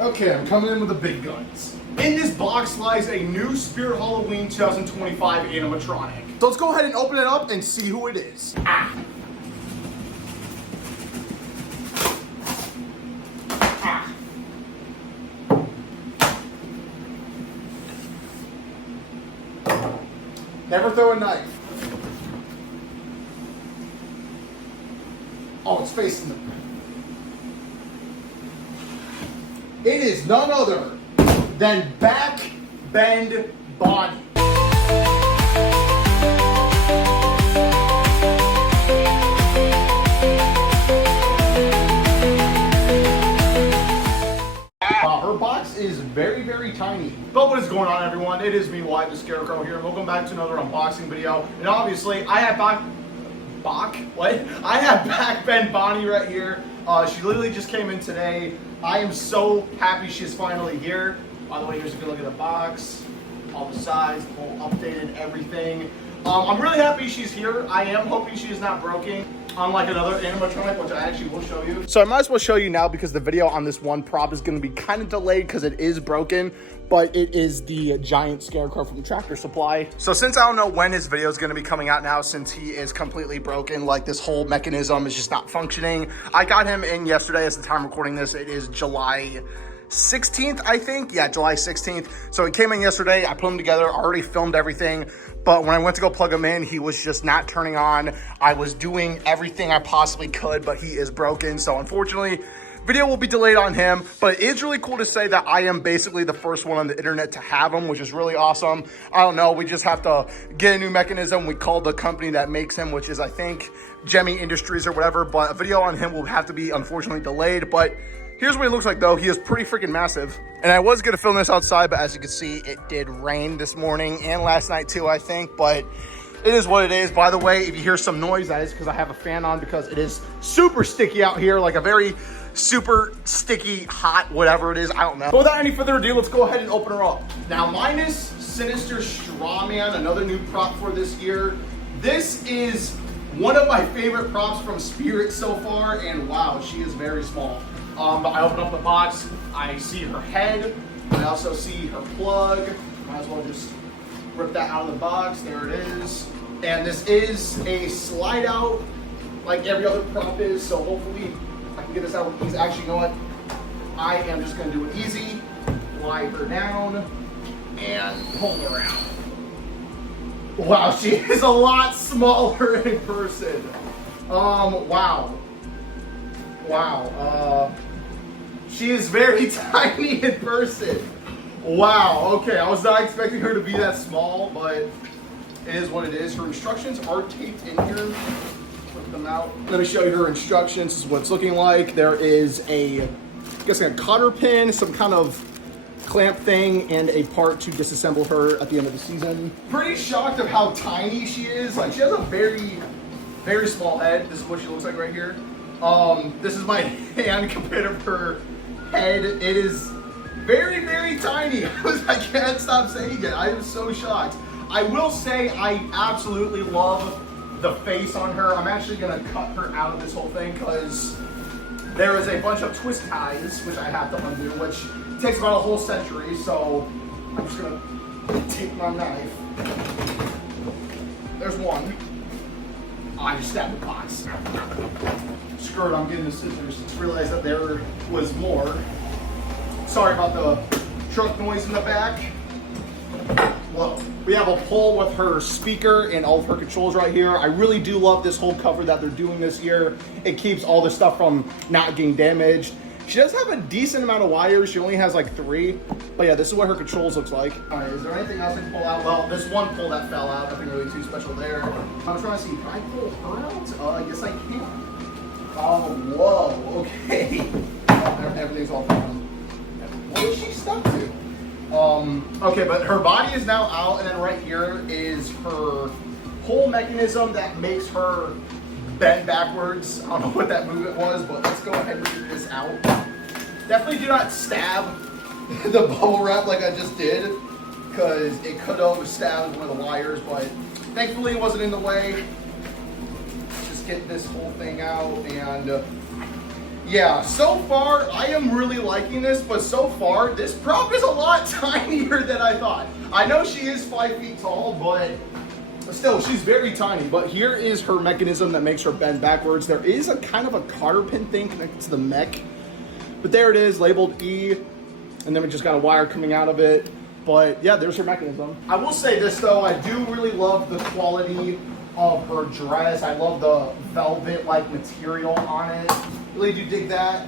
Okay, I'm coming in with the big guns. In this box lies a new Spirit Halloween 2025 animatronic. So let's go ahead and open it up and see who it is. Never throw a knife. Oh, it's facing them. It is none other than Back Bend Bonnie. Wow, her box is very, very tiny. But what is going on, everyone? It is me, Wyatt the Scarecrow here, and welcome back to another unboxing video. And obviously, I have Back Bend Bonnie right here. She literally just came in today. I am so happy she's finally here. By the way, here's a good look at the box, all the sides, the whole updated everything. I'm really happy she's here. I am hoping she is not broken, unlike another animatronic, which I actually will show you. So I might as well show you now because the video on this one prop is going to be kind of delayed because it is broken, but it is the giant Scarecrow from Tractor Supply. So since I don't know when his video is going to be coming out now, since he is completely broken, like this whole mechanism is just not functioning. I got him in yesterday as the time recording this. It is July 16th, I think. Yeah, July 16th. So he came in yesterday. I put him together, already filmed everything. But when I went to go plug him in, he was just not turning on. I was doing everything I possibly could, but he is broken. So unfortunately, video will be delayed on him. But it is really cool to say that I am basically the first one on the internet to have him, which is really awesome. I don't know. We just have to get a new mechanism. We called the company that makes him, which is, I think, Gemmy Industries or whatever. But a video on him will have to be, unfortunately, delayed. But here's what he looks like, though. He is pretty freaking massive. And I was going to film this outside, but as you can see, it did rain this morning and last night, too, I think. But it is what it is. By the way, if you hear some noise, that is because I have a fan on because it is super sticky out here, like a very super sticky, hot, whatever it is. I don't know. But without any further ado, let's go ahead and open her up. Now, mine is Sinister Strawman, another new prop for this year. This is one of my favorite props from Spirit so far, and wow, she is very small. But I open up the box, I see her head, I also see her plug. Might as well just rip that out of the box. There it is. And this is a slide out like every other prop is, so hopefully I can get this out with ease. Actually, you know what? I am just gonna do it easy. Slide her down and pull her out. Wow, she is a lot smaller in person. Wow. She is very tiny in person. Wow, okay, I was not expecting her to be that small, but it is what it is. Her instructions are taped in here. Flip them out. Let me show you her instructions. This is what it's looking like. There is a, I guess, a cotter pin, some kind of clamp thing, and a part to disassemble her at the end of the season. Pretty shocked of how tiny she is. Like, she has a very, very small head. This is what she looks like right here. This is my hand compared to her head. It is very, very tiny. I can't stop saying it. I am so shocked. I will say I absolutely love the face on her. I'm actually gonna cut her out of this whole thing because there is a bunch of twist ties which I have to undo, which takes about a whole century. So I'm just gonna take my knife. There's one. I just stabbed the box. Screw it, I'm getting the scissors. Just realized that there was more. Sorry about the truck noise in the back. Whoa. We have a pole with her speaker and all of her controls right here. I really do love this whole cover that they're doing this year. It keeps all the stuff from not getting damaged. She does have a decent amount of wires. She only has like 3. But yeah, this is what her controls looks like. All right, is there anything else I can pull out? Well, this one pull that fell out. Nothing really too special there. I'm trying to see, can I pull her out? Yes, I can. Oh, whoa, okay. Oh, everything's all fine. What is she stuck to? Okay, but her body is now out, and then right here is her whole mechanism that makes her bend backwards. I don't know what that movement was, but let's go ahead and get this out. Definitely do not stab the bubble wrap like I just did, because it could have stabbed one of the wires, but thankfully it wasn't in the way. Just get this whole thing out, and Yeah, so far I am really liking this, but so far this prop is a lot tinier than I thought. I know she is 5 feet tall, but still, she's very tiny. But here is her mechanism that makes her bend backwards. There is a kind of a cotter pin thing connected to the mech, but there it is, labeled E, and then we just got a wire coming out of it. But yeah, there's her mechanism. I will say this though, I do really love the quality of her dress. I love the velvet-like material on it. Really do dig that.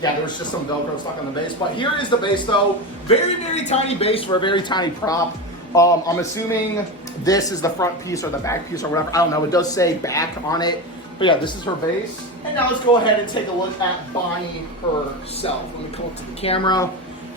Yeah, there's just some Velcro stuck on the base. But here is the base though. Very, very tiny base for a very tiny prop. I'm assuming this is the front piece or the back piece or whatever. I don't know. It does say back on it. But yeah, this is her base. And now let's go ahead and take a look at Bonnie herself. Let me come up to the camera.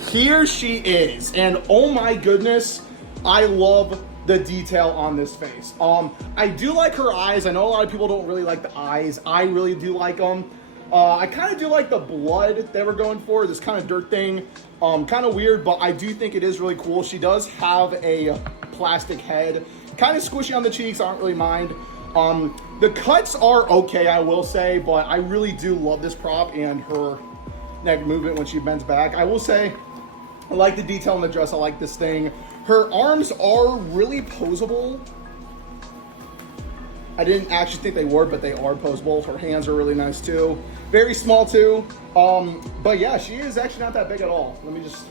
Here she is. And oh my goodness, I love the detail on this face. I do like her eyes. I know a lot of people don't really like the eyes. I really do like them. I kind of do like the blood they were going for, this kind of dirt thing. Kind of weird, but I do think it is really cool. She does have a plastic head. Kind of squishy on the cheeks, I don't really mind. The cuts are okay, I will say, but I really do love this prop and her neck movement when she bends back. I will say, I like the detail in the dress. I like this thing. Her arms are really posable. I didn't actually think they were, but they are posable. Her hands are really nice too. Very small too. But yeah, she is actually not that big at all. Let me just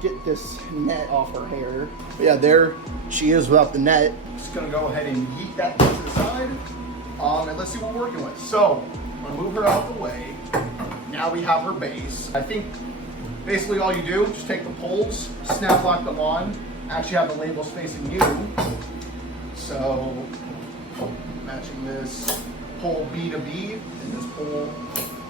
get this net off her hair. But yeah, there she is without the net. Just gonna go ahead and yeet that to the side. And let's see what we're working with. So, I'm gonna move her out of the way. Now we have her base. I think basically all you do, just take the poles, snap lock them on, actually have the labels facing you. So, matching this pole B to B and this pole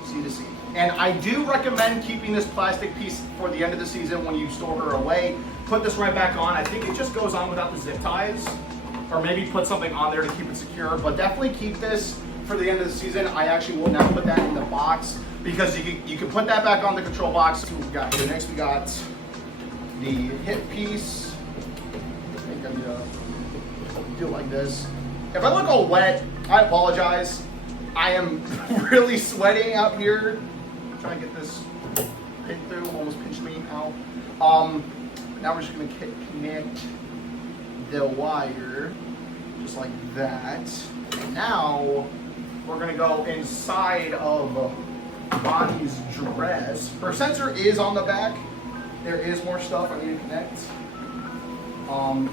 C to C. And I do recommend keeping this plastic piece for the end of the season when you store her away. Put this right back on. I think it just goes on without the zip ties, or maybe put something on there to keep it secure, but definitely keep this for the end of the season. I actually will now put that in the box because you can put that back on the control box. So we got here. Next we got the hip piece. I think I'm gonna do it like this. If I look all wet, I apologize. I am really sweating out here. I'm trying to get this pin through, almost pinched me out. Now we're just gonna connect the wire, just like that. And now we're gonna go inside of Bonnie's dress. Her sensor is on the back. There is more stuff I need to connect.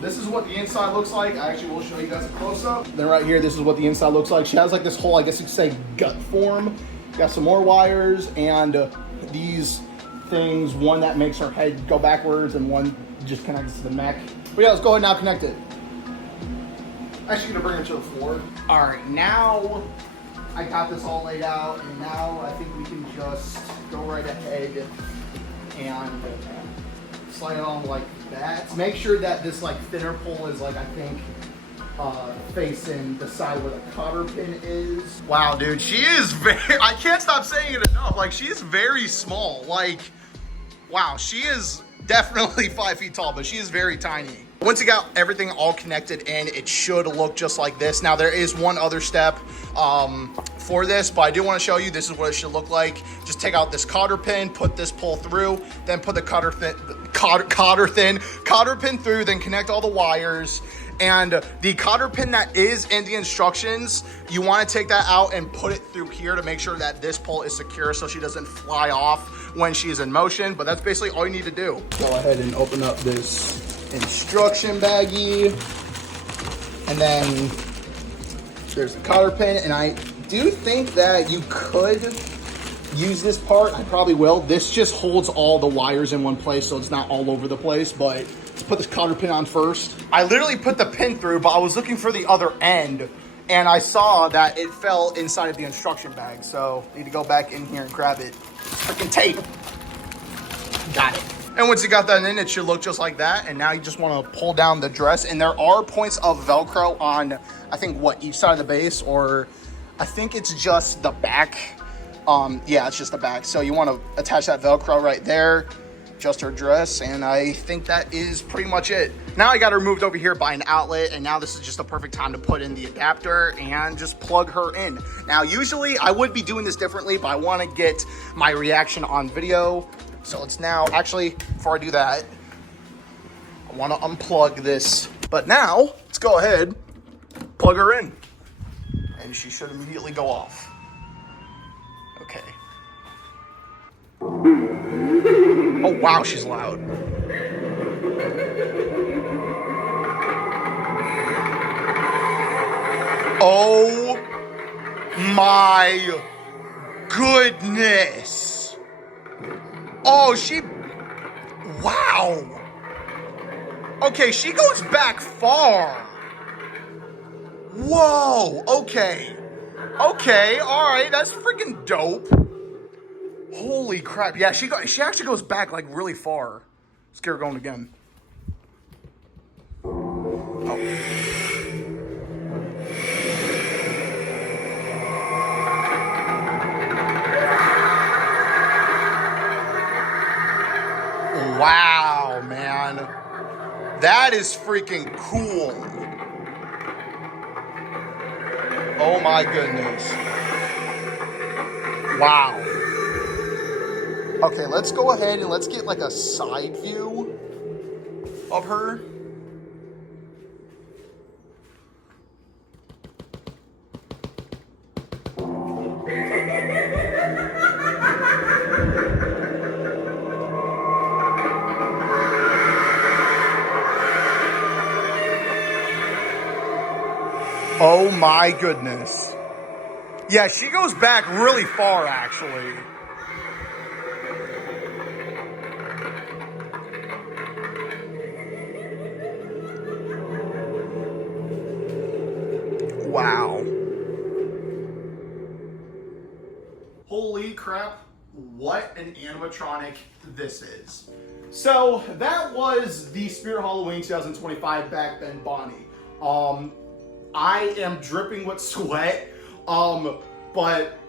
This is what the inside looks like. I actually will show you guys a close-up. Then right here, this is what the inside looks like. She has like this whole, I guess you could say, gut form. Got some more wires and these things, one that makes her head go backwards and one just connects to the mech. But yeah, let's go ahead and now connect it. Actually gonna bring it to the floor. All right, now I got this all laid out, and now I think we can just go right ahead and slide it on like that. Make sure that this like thinner pole is like, I think, facing the side where the cotter pin is. Wow, dude, she is very, I can't stop saying it enough. Like, she is very small. Like, wow, she is definitely 5 feet tall, but she is very tiny. Once you got everything all connected in, it should look just like this. Now, there is one other step for this, but I do want to show you this is what it should look like. Just take out this cotter pin, put this pole through, then put the cotter pin through, then connect all the wires. And the cotter pin that is in the instructions, you want to take that out and put it through here to make sure that this pole is secure so she doesn't fly off when she's in motion. But that's basically all you need to do. Go ahead and open up this instruction baggie, and then there's the cotter pin. And I do think that you could use this part. I probably will. This just holds all the wires in one place so it's not all over the place, but let's put this cotter pin on first. I literally put the pin through, but I was looking for the other end and I saw that it fell inside of the instruction bag, so I need to go back in here and grab it. Freaking tape. Got it. And once you got that in, it should look just like that. And now you just want to pull down the dress, and there are points of Velcro on, I think, what, each side of the base, or I think it's just the back. Yeah, it's just the back. So you want to attach that Velcro right there. just her dress, and I think that is pretty much it. Now I got her moved over here by an outlet, and now this is just the perfect time to put in the adapter and just plug her in. Now usually I would be doing this differently, but I want to get my reaction on video. So let's now, actually, before I do that, I want to unplug this. But now, let's go ahead, plug her in. And she should immediately go off. Okay. Oh, wow, she's loud. Oh my goodness. Oh, wow. Okay, she goes back far. Whoa, okay. Okay, all right, that's freaking dope. Holy crap. Yeah, she actually goes back like really far. Let's get her going again. Oh. Wow, man. That is freaking cool. Oh my goodness. Wow. Okay, let's go ahead and let's get like a side view of her. Oh my goodness. Yeah, she goes back really far, actually. Wow. Holy crap, what an animatronic this is. So that was the Spirit Halloween 2025 Back Bend Bonnie. I am dripping with sweat, but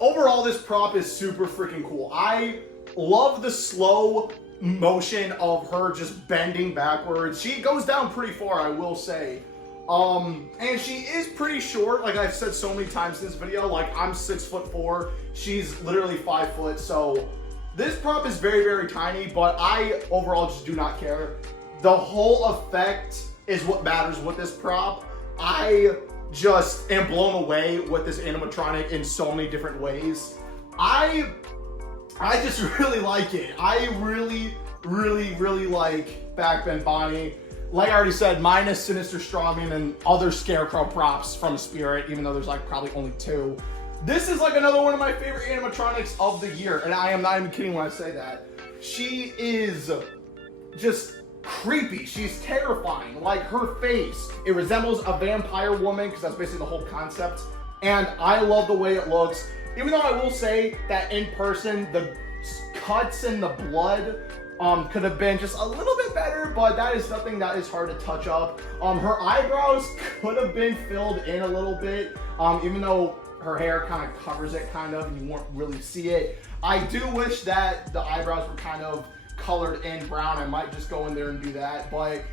overall this prop is super freaking cool. I love the slow motion of her just bending backwards. She goes down pretty far, I will say. And she is pretty short, like I've said so many times in this video. Like, I'm 6'4", she's literally 5 foot, so this prop is very, very tiny, but I overall just do not care. The whole effect is what matters with this prop. I just am blown away with this animatronic in so many different ways. I just really like it. I really, really, really like Back Bend Bonnie. Like I already said, minus Sinister Strawman and other Scarecrow props from Spirit, even though there's like probably only 2. This is like another one of my favorite animatronics of the year, and I am not even kidding when I say that. She is just creepy. She's terrifying. Like, her face, it resembles a vampire woman, because that's basically the whole concept. And I love the way it looks. Even though I will say that in person, the cuts and the blood could have been just a little bit better, but that is something that is hard to touch up. Her eyebrows could have been filled in a little bit, even though her hair kind of covers it and you won't really see it. I do wish that the eyebrows were kind of colored in brown. I might just go in there and do that, but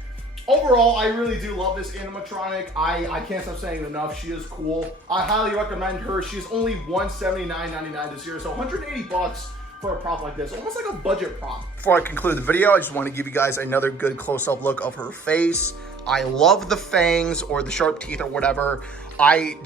overall I really do love this animatronic. I can't stop saying it enough. She is cool. I highly recommend her. She's only $179.99 this year, so 180 bucks for a prop like this, almost like a budget prop. Before I conclude the video, I just want to give you guys another good close-up look of her face. I love the fangs or the sharp teeth or whatever. I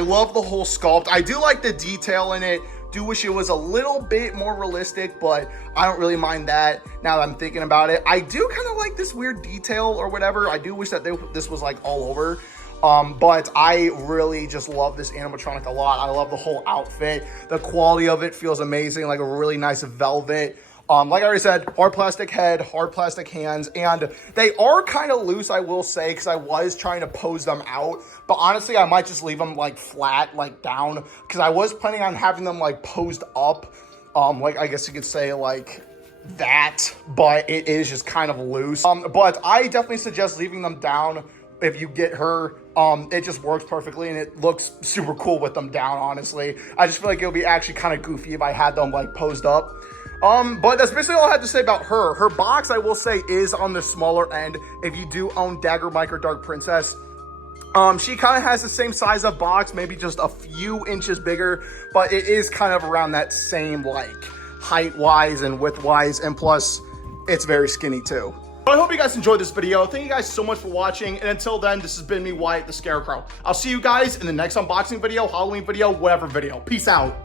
love the whole sculpt. I do like the detail in it. Do wish it was a little bit more realistic, but I don't really mind that now that I'm thinking about it. I do kind of like this weird detail or whatever. I do wish that this was like all over. But I really just love this animatronic a lot. I love the whole outfit. The quality of it feels amazing, like a really nice velvet. Like I already said, hard plastic head, hard plastic hands, and they are kind of loose, I will say, because I was trying to pose them out. But honestly, I might just leave them like flat, like down, because I was planning on having them like posed up, like I guess you could say like that, but it is just kind of loose. But I definitely suggest leaving them down if you get her. It just works perfectly, and it looks super cool with them down, honestly. I just feel like it would be actually kind of goofy if I had them like posed up. But that's basically all I have to say about her. Her box, I will say, is on the smaller end. If you do own Dagger Micro Dark Princess, she kind of has the same size of box, maybe just a few inches bigger, but it is kind of around that same, like, height-wise and width-wise, and plus, it's very skinny, too. I hope you guys enjoyed this video. Thank you guys so much for watching, and until then, this has been me, Wyatt the Scarecrow. I'll see you guys in the next unboxing video, Halloween video, whatever video. Peace out.